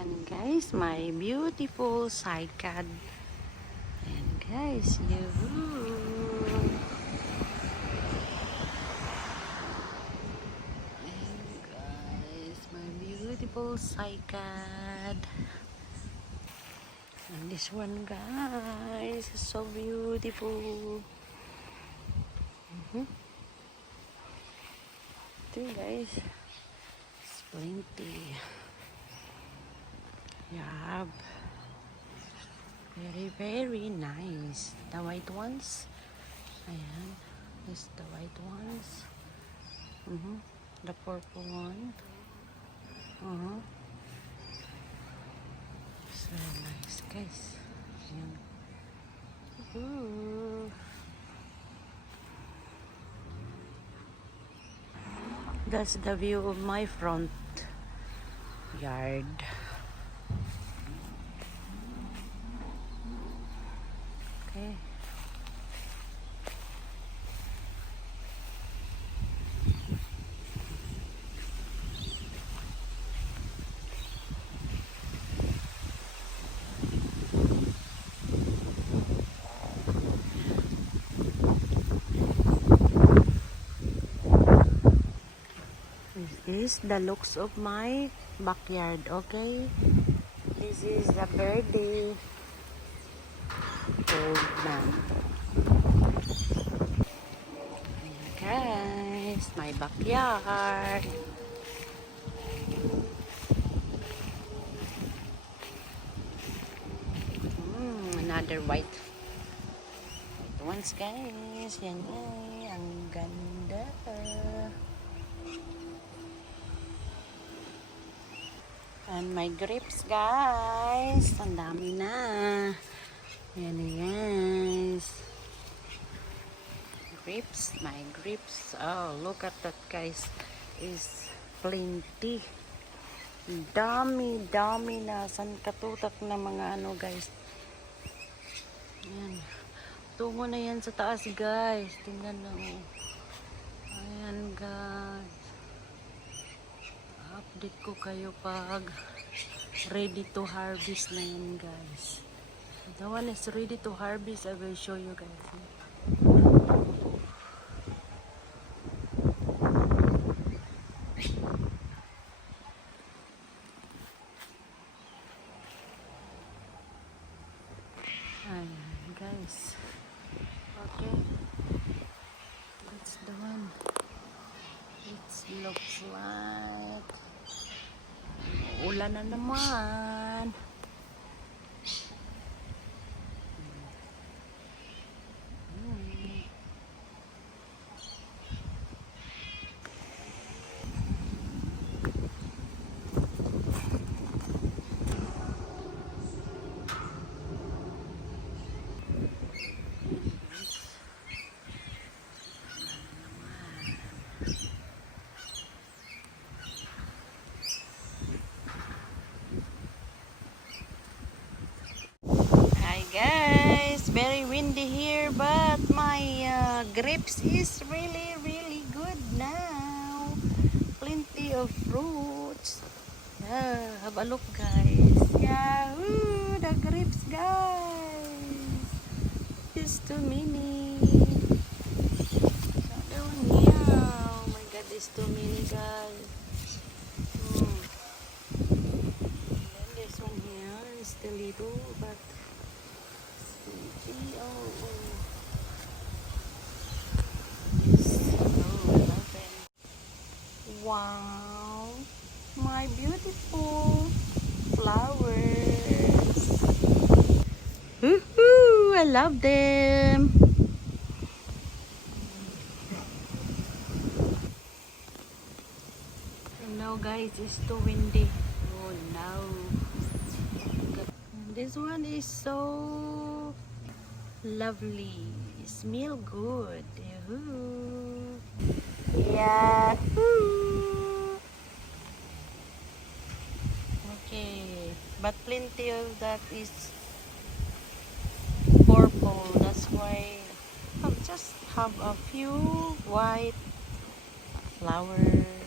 Ayan guys, my beautiful cycad. Ayan guys, Ayan guys, my beautiful cycad. And this one guys is so beautiful. Ito guys, it's plenty. Yeah, very nice. The white ones, ayan, this the white ones. The purple one. So nice guys. Ayan. Ooh. That's the view of my front yard. Okay. This is the looks of my backyard. Okay, this is the birdie old man. Ayan guys, my backyard. Another white ones guys. Yan ay, ang ganda. And my grapes guys, ang dami na. Yan guys, grapes, my grapes. Oh, look at that guys, is plenty. Dami na sangkatutak na mga ano guys. Yan, tungo na yan sa taas guys, tingnan na. Ayan guys, update ko kayo pag ready to harvest na yan guys. The one is ready to harvest, I will show you guys. Ayan guys, okay, that's the one. It looks like ulan na naman. Guys, very windy here, but my grapes is really good now. Plenty of fruits. Yeah, have a look guys. Yahoo, the grapes guys. It's too many. Oh my god, it's too many guys. And then this one here is the little, but wow, my beautiful flowers. Woohoo, I love them. And now guys, it's too windy. Oh no. This one is so lovely. Smell good. Yahoo. Yahoo. Okay, but plenty of that is purple. That's why I just have a few white flowers.